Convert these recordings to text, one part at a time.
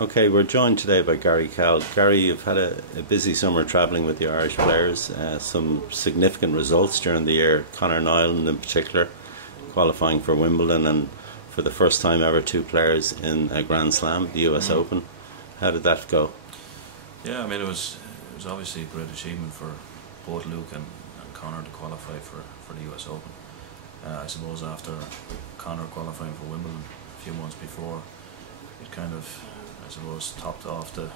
Okay, we're joined today by Garry Cahill. Garry, you've had a busy summer travelling with the Irish players, some significant results during the year, Conor Niland in particular, qualifying for Wimbledon, and for the first time ever two players in a Grand Slam, the US Open. How did that go? Yeah, I mean it was obviously a great achievement for both Louk and Conor to qualify for the US Open. I suppose after Conor qualifying for Wimbledon a few months before, it kind of, I suppose, topped off the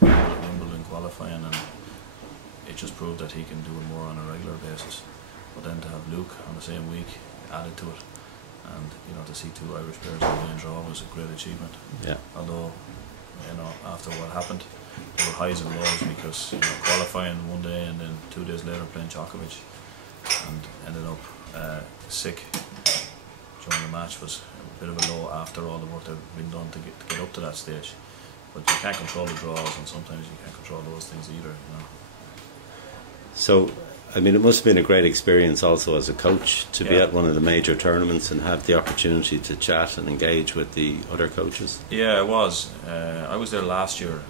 Wimbledon qualifying, and it just proved that he can do it more on a regular basis. But then to have Louk on the same week added to it, and to see two Irish players in the main draw was a great achievement. Yeah. Although after what happened, there were highs and lows, because qualifying one day and then 2 days later playing Djokovic, and ended up sick during the match was a bit of a low after all the work that had been done to get up to that stage. But you can't control the draws, and sometimes you can't control those things either. So, I mean, it must have been a great experience also as a coach to be at one of the major tournaments and have the opportunity to chat and engage with the other coaches. Yeah, it was. I was there last year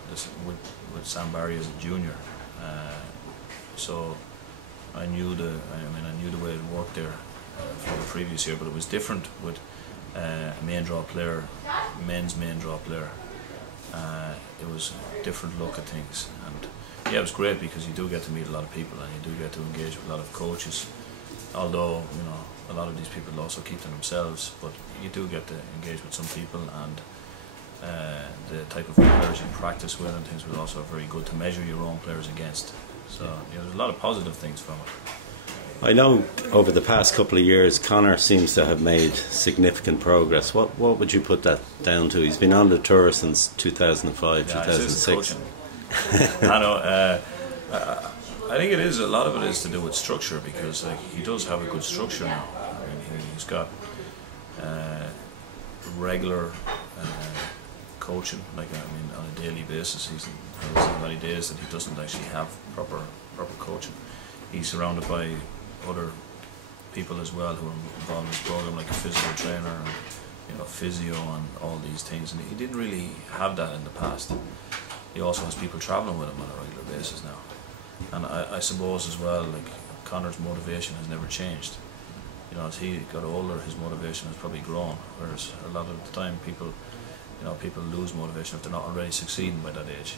with Sam Barry as a junior, so I knew the way it worked there from the previous year, but it was different with a main draw player, men's main draw player. It was a different look at things, and yeah, it was great because you do get to meet a lot of people and you do get to engage with a lot of coaches. Although a lot of these people also keep to themselves, but you do get to engage with some people, and the type of players you practice with and things was also very good to measure your own players against. So there's a lot of positive things from it. I know over the past couple of years Conor seems to have made significant progress. What would you put that down to? He's been on the tour since 2005, 2006. I know. I think a lot of it is to do with structure, because he does have a good structure now. I mean, he's got regular coaching, on a daily basis. He's many days that he doesn't actually have proper coaching. He's surrounded by other people as well who are involved in his program, like a physical trainer and physio and all these things, and he didn't really have that in the past. He also has people travelling with him on a regular basis now, and I suppose as well, Conor's motivation has never changed. As he got older, his motivation has probably grown, whereas a lot of the time people lose motivation if they're not already succeeding by that age.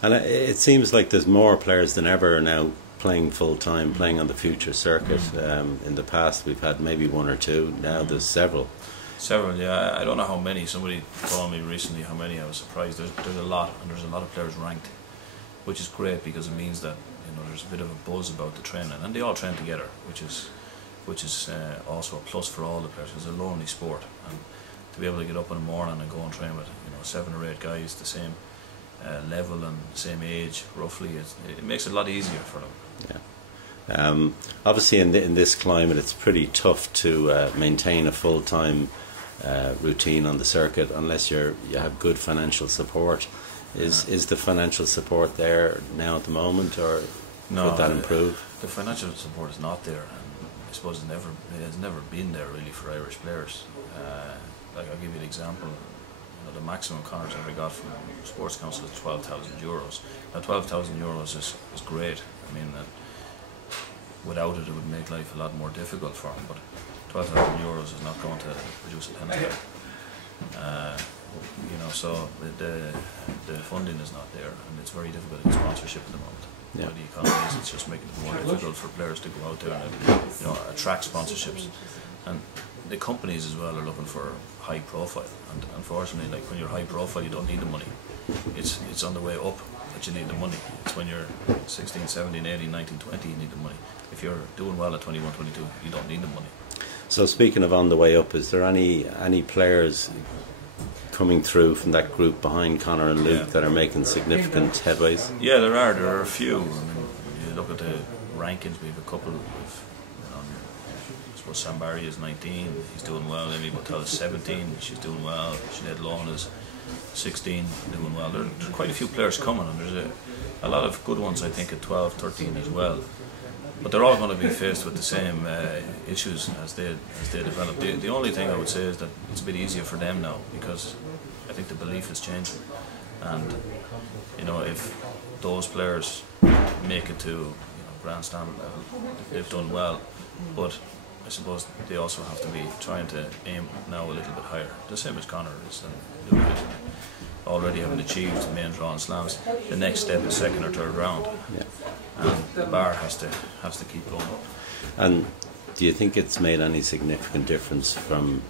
And it seems like there's more players than ever now playing full time, playing on the future circuit. In the past we've had maybe one or two, now there's several. Yeah. I don't know how many. Somebody told me recently how many. I was surprised. There's a lot, and there's a lot of players ranked, which is great, because it means that there's a bit of a buzz about the training, and they all train together, which is also a plus for all the players. It's a lonely sport, and to be able to get up in the morning and go and train with 7 or 8 guys the same level and the same age roughly, it makes it a lot easier for them. Yeah. Obviously in this climate it's pretty tough to maintain a full-time routine on the circuit unless you have good financial support. Is the financial support there now at the moment, or no, could that improve? The financial support is not there, and I suppose it has never been there really for Irish players. I'll give you an example. The maximum Conor's ever got from Sports Council is €12,000. Now €12,000 is great. I mean, without it would make life a lot more difficult for him, but €12,000 is not going to produce a tennis player. So the funding is not there, and it's very difficult in sponsorship at the moment. Yeah. By the economy, it's just making it more difficult for players to go out there and attract sponsorships. And the companies as well are looking for high profile, and unfortunately, when you're high profile, you don't need the money. It's on the way up that you need the money. It's when you're 16, 17, 18, 19, 20 you need the money. If you're doing well at 21, 22, you don't need the money. So speaking of on the way up, is there any players coming through from that group behind Conor and Louk that are making significant headways? Yeah, there are a few. I mean, you look at the rankings, we have a couple of, I suppose Sam Barry is 19, he's doing well. Amy Botel is 17, she's doing well. Sinead Lohan is 16, doing well. There are quite a few players coming, and there's a lot of good ones, I think, at 12, 13 as well. but they're all going to be faced with the same issues as they develop. The only thing I would say is that it's a bit easier for them now, because I think the belief is changing, and you know, if those players make it to Grand Slam level, they've done well, but I suppose they also have to be trying to aim now a little bit higher, the same as Conor is, and Louk is already having achieved the main draw in slams. The next step is second or third round, and the bar has to keep going. And do you think it's made any significant difference from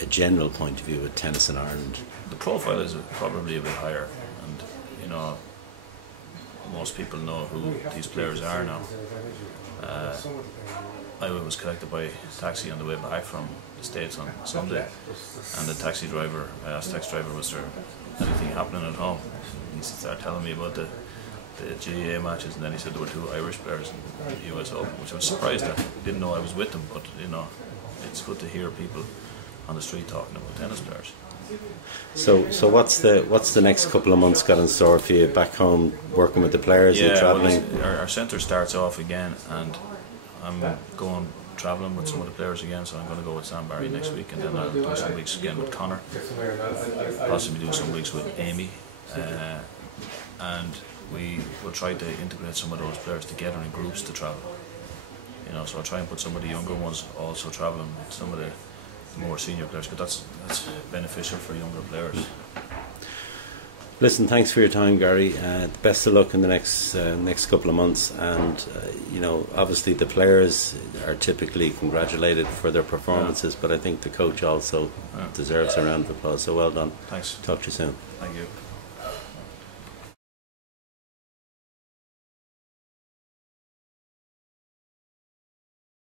a general point of view with tennis in Ireland? The profile is probably a bit higher, and you know, most people know who these players are now. I was collected by a taxi on the way back from the States on Sunday, and the taxi driver, I asked the taxi driver, was there anything happening at home? He started telling me about the GAA matches, and then he said there were 2 Irish players in the US Open, which I was surprised at. Didn't know I was with them, but you know, it's good to hear people on the street talking about tennis players. So what's the next couple of months got in store for you back home, working with the players and travelling? Well, our centre starts off again, and I'm going travelling with some of the players again, so I'm going to go with Sam Barry next week, and then I'll do some weeks again with Conor, possibly do some weeks with Amy, and we will try to integrate some of those players together in groups to travel. You know, so I'll try and put some of the younger ones also travelling with some of the more senior players, because that's beneficial for younger players. Listen, thanks for your time, Garry. Best of luck in the next couple of months, and you know, obviously the players are typically congratulated for their performances, but I think the coach also deserves a round of applause. So well done. Thanks. Talk to you soon. Thank you.